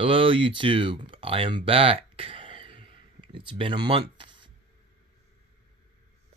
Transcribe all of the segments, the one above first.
Hello, YouTube. I am back. It's been a month,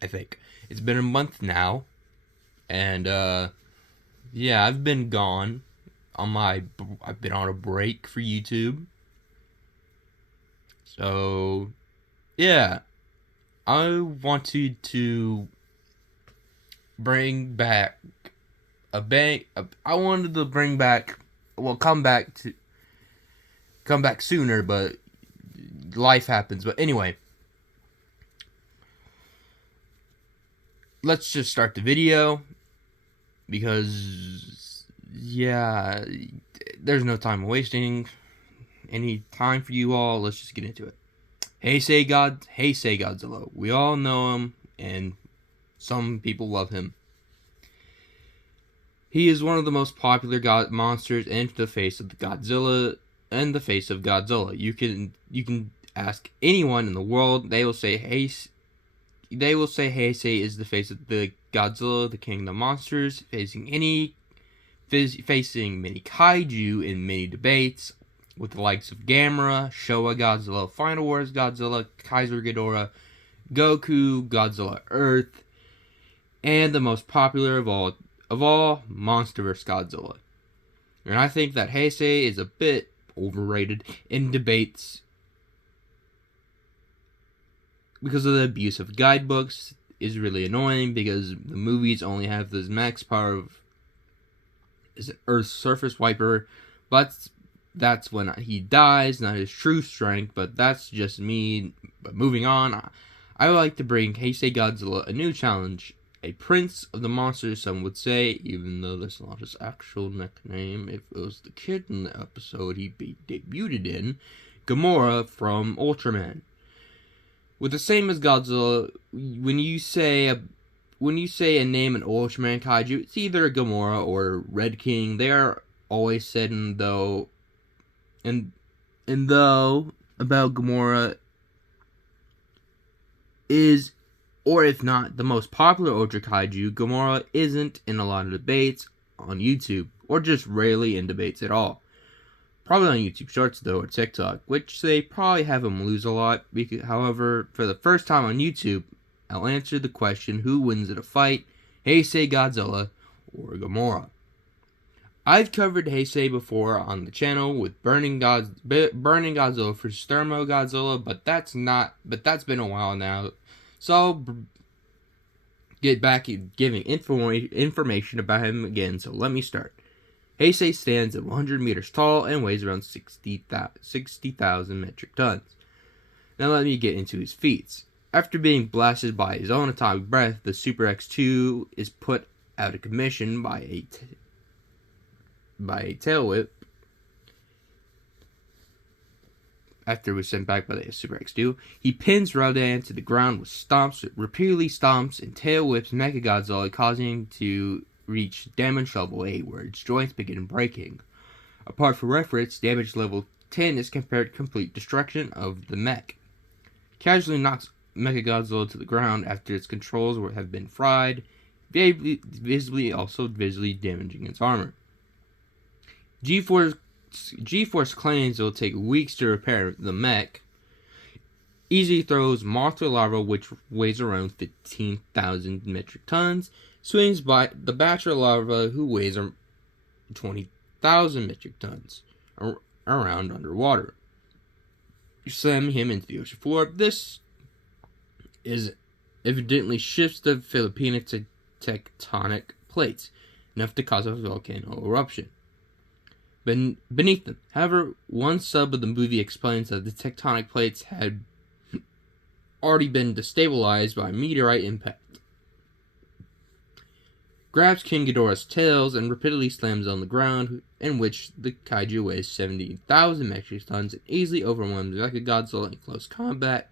I think. It's been a month now, and yeah, I've been gone I've been on a break for YouTube. So yeah, I wanted to bring back I wanted to bring back, well, come back sooner, but life happens. But anyway, let's just start the video because yeah, there's no time wasting any time for you all. Let's just get into it. Heisei Godzilla. We all know him, and some people love him. He is one of the most popular monsters and the face of Godzilla. You can ask anyone in the world, they will say Heisei is the face of the Godzilla, the king of the monsters, facing many kaiju in many debates with the likes of Gamera, Showa Godzilla, Final Wars Godzilla, Kaiser Ghidorah, Goku, Godzilla Earth, and the most popular of all, MonsterVerse Godzilla. And I think that Heisei is a bit overrated in debates because of the abuse of guidebooks. Is really annoying because the movies only have this max power of Earth's surface wiper, but that's when he dies, not his true strength. But that's just me. But moving on, I would like to bring Heisei Godzilla a new challenge. A prince of the monsters, some would say, even though that's not his actual nickname. If it was the kid in the episode he debuted in, Gomora from Ultraman. With the same as Godzilla, when you say a name in Ultraman kaiju, it's either Gomora or Red King. They are always said though about Gomora is, or if not the most popular Ultra Kaiju, Gomora isn't in a lot of debates on YouTube, or just rarely in debates at all. Probably on YouTube Shorts though, or TikTok, which they probably have him lose a lot. However, for the first time on YouTube, I'll answer the question, who wins in a fight, Heisei Godzilla or Gomora? I've covered Heisei before on the channel with Burning Godzilla for Thermo Godzilla, but that's been a while now. So I'll get back at giving information about him again, so let me start. Heisei stands at 100 meters tall and weighs around 60,000 metric tons. Now let me get into his feats. After being blasted by his own atomic breath, the Super X2 is put out of commission by a tail whip. After it was sent back by the Super X2, he pins Rodan to the ground with repeatedly stomps and tail whips Mechagodzilla, causing him to reach damage level 8, where its joints begin breaking. Apart from reference, damage level 10 is compared to complete destruction of the mech. Casually knocks Mechagodzilla to the ground after its controls have been fried, visibly damaging its armor. G-Force claims it will take weeks to repair the mech. Easily throws Mothra Larva, which weighs around 15,000 metric tons, swings by the Bachelor Larva, who weighs 20,000 metric tons, around underwater. You slam him into the ocean floor. This is evidently shifts the Filipino tectonic plates, enough to cause a volcano eruption. Beneath them. However, one sub of the movie explains that the tectonic plates had already been destabilized by meteorite impact. Grabs King Ghidorah's tails and repeatedly slams on the ground, in which the kaiju weighs 70,000 metric tons and easily overwhelms Mechagodzilla in close combat,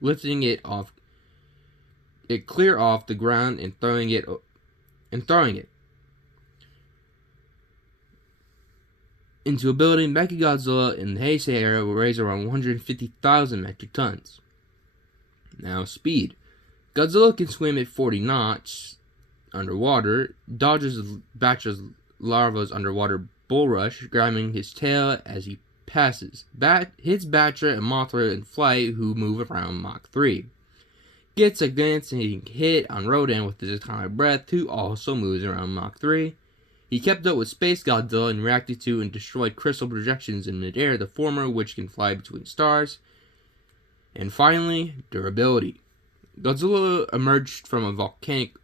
lifting it clear off the ground and throwing it. Into a building. Mechagodzilla in the Heisei era will raise around 150,000 metric tons. Now, speed. Godzilla can swim at 40 knots underwater, dodges Bachelor Larva's underwater bull rush, grabbing his tail as he passes. Hits Batra and Mothra in flight, who move around Mach 3. Gets a glancing hit on Rodan with his atomic breath, who also moves around Mach 3. He kept up with Space Godzilla and reacted to and destroyed crystal projections in midair, the former which can fly between stars. And finally, durability. Godzilla emerged from a volcanic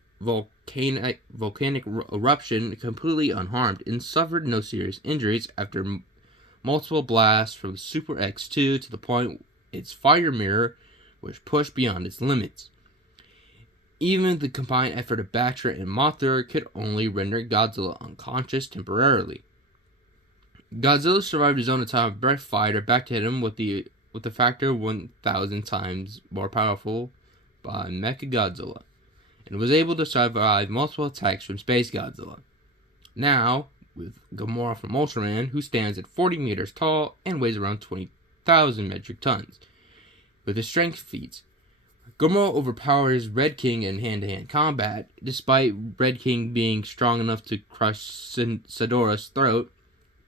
eruption completely unharmed and suffered no serious injuries after multiple blasts from Super X2 to the point its fire mirror was pushed beyond its limits. Even the combined effort of Batra and Mothra could only render Godzilla unconscious temporarily. Godzilla survived his own atomic breath fighter back to hit him with the factor 1,000 times more powerful by Mechagodzilla, and was able to survive multiple attacks from Space Godzilla. Now, with Gomora from Ultraman, who stands at 40 meters tall and weighs around 20,000 metric tons. With his strength feats, Gomora overpowers Red King in hand-to-hand combat, despite Red King being strong enough to crush Sadora's throat,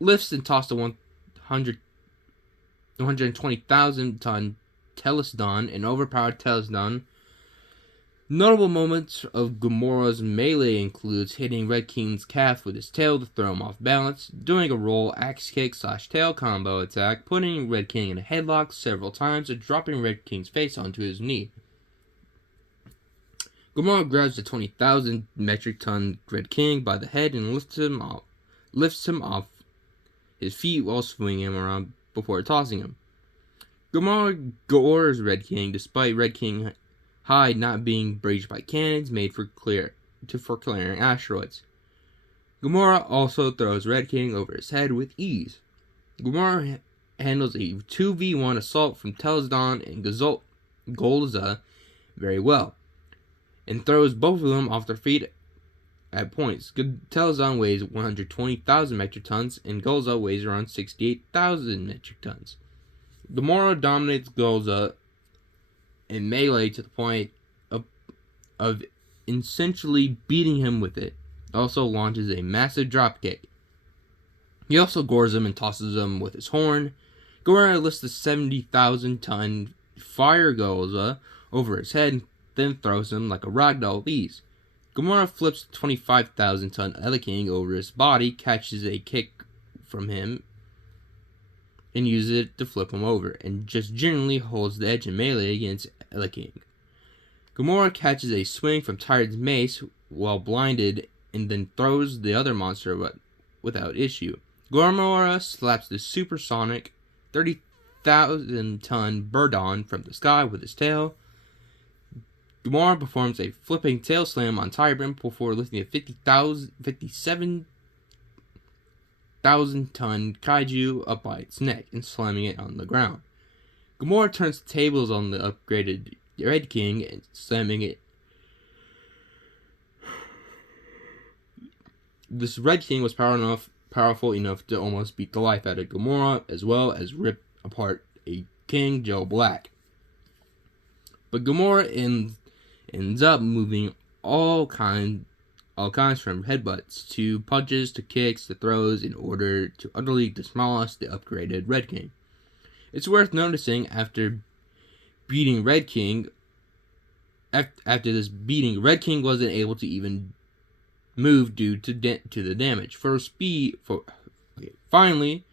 lifts and tosses a 120,000 ton Telesdon and overpowered Telesdon. Notable moments of Gomora's melee includes hitting Red King's calf with his tail to throw him off balance, doing a roll axe kick / tail combo attack, putting Red King in a headlock several times, and dropping Red King's face onto his knee. Gomora grabs the 20,000 metric ton Red King by the head and lifts him off his feet while swinging him around before tossing him. Gomora gores Red King despite Red King hide not being breached by cannons made for clearing asteroids. Gomora also throws Red King over his head with ease. Gomora handles a 2v1 assault from Telesdon and Golza very well, and throws both of them off their feet at points. Telesdon weighs 120,000 metric tons, and Golza weighs around 68,000 metric tons. Gomora dominates Golza in melee to the point of essentially beating him with it. Also launches a massive dropkick. He also gores him and tosses him with his horn. Gomora lifts the 70,000 ton fire Golza over his head and then throws him like a ragdoll with ease. Gomora flips the 25,000 ton King over his body, catches a kick from him, and uses it to flip him over, and just generally holds the edge in melee against King. Gomora catches a swing from Tired's mace while blinded, and then throws the other monster without issue. Gomora slaps the supersonic 30,000 ton Birdon from the sky with his tail. Gomora performs a flipping tail slam on Tyrant before lifting a 57,000 ton kaiju up by its neck and slamming it on the ground. Gomora turns the tables on the upgraded Red King and slamming it. This Red King was powerful enough to almost beat the life out of Gomora, as well as rip apart a King Joe Black. But Gomora ends up moving all kinds from headbutts to punches to kicks to throws in order to utterly demolish the upgraded Red King. It's worth noticing after Red King wasn't able to even move due to the damage. Finally,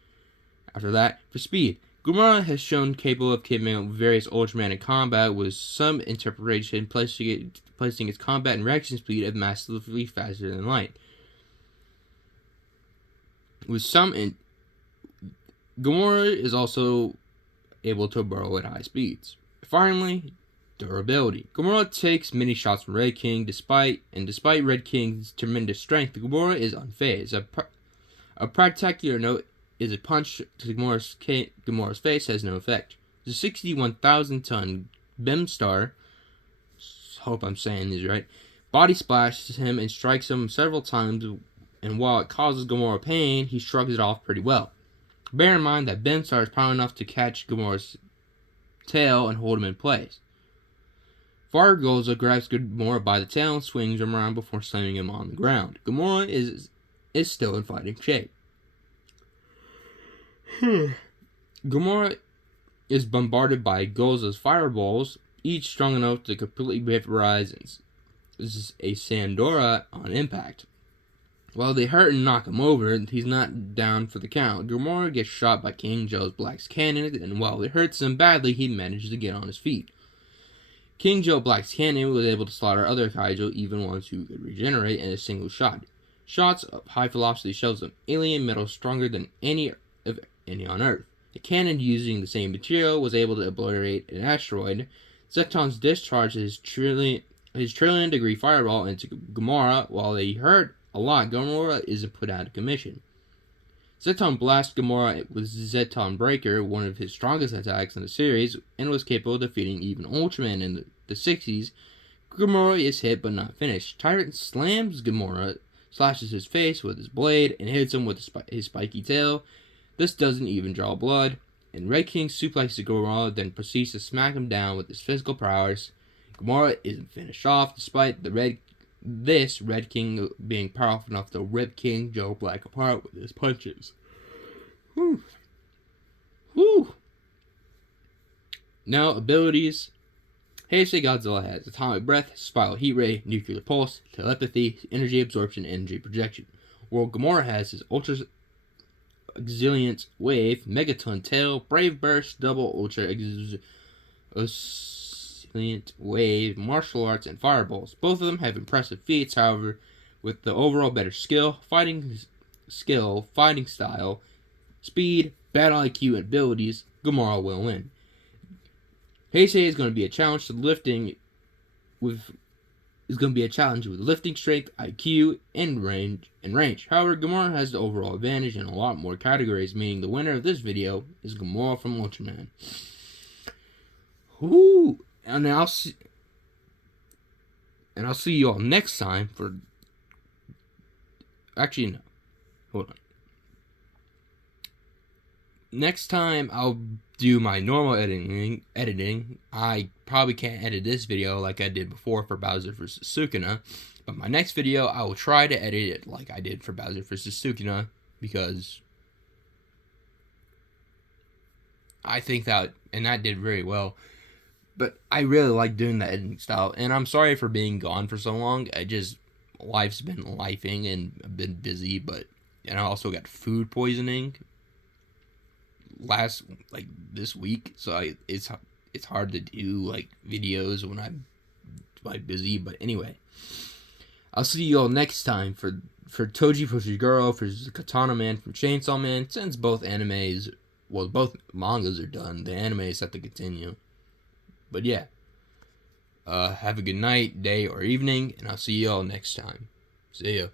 after that, for speed, Gomora has shown capable of keeping up various Ultraman in combat, with some interpretation placing its combat and reaction speed at massively faster than light. Gomora is also able to burrow at high speeds. Finally, durability. Gomora takes many shots from Red King, despite Red King's tremendous strength, Gomora is unfazed. A particular note is a punch to Gomora's face has no effect. The 61,000 ton Bemstar, hope I'm saying this right, body splashes him and strikes him several times, and while it causes Gomora pain, he shrugs it off pretty well. Bear in mind that Bemstar is powerful enough to catch Gomora's tail and hold him in place. Fire Golza grabs Gomora by the tail and swings him around before slamming him on the ground. Gomora is still in fighting shape. Gomora is bombarded by Godzilla's fireballs, each strong enough to completely vaporize a Sandora on impact. While they hurt and knock him over, he's not down for the count. Gomora gets shot by King Joe's Black's cannon, and while it hurts him badly, he manages to get on his feet. King Joe Black's cannon was able to slaughter other kaiju, even ones who could regenerate, in a single shot. Shots of high-velocity shells of alien metal stronger than any on Earth. The cannon, using the same material, was able to obliterate an asteroid. Zeton's discharged his trillion-degree fireball into Gomora. While they hurt a lot, Gomora isn't put out of commission. Zeton blasts Gomora with Zeton Breaker, one of his strongest attacks in the series, and was capable of defeating even Ultraman in the 60s. Gomora is hit but not finished. Tyrant slams Gomora, slashes his face with his blade, and hits him with his spiky tail. This doesn't even draw blood, and Red King suplexes Gomora, then proceeds to smack him down with his physical prowess. Gomora isn't finished off, despite Red King being powerful enough to rip King Joe Black apart with his punches. Whew. Whew. Now, abilities. Heisei Godzilla has Atomic Breath, Spiral Heat Ray, Nuclear Pulse, Telepathy, Energy Absorption, and Energy Projection. While Gomora has his Ultra Exiliant Wave, Megaton Tail, Brave Burst, Double Ultra Exiliant Wave, Martial Arts, and Fireballs. Both of them have impressive feats, however, with the overall better fighting style, speed, battle IQ, and abilities, Gomora will win. Heisei is going to be a challenge with lifting strength, IQ, and range. However, Gomora has the overall advantage in a lot more categories, meaning the winner of this video is Gomora from Ultraman. Whoo! And I'll see you all next time for. Actually, no. Hold on. Next time I'll do my normal editing. I probably can't edit this video like I did before for Bowser vs. Sukuna, but my next video I will try to edit it like I did for Bowser vs. Sukuna, because I think that did very well. But I really like doing the editing style, and I'm sorry for being gone for so long. Life's been lifing and I've been busy, and I also got food poisoning this week, so it's hard to do videos when I'm busy. But anyway, I'll see you all next time for Toji Fushiguro versus Katana Man from Chainsaw Man. Since both mangas are done, the anime is set to continue. But yeah, have a good night, day, or evening, and I'll see you all next time. See ya.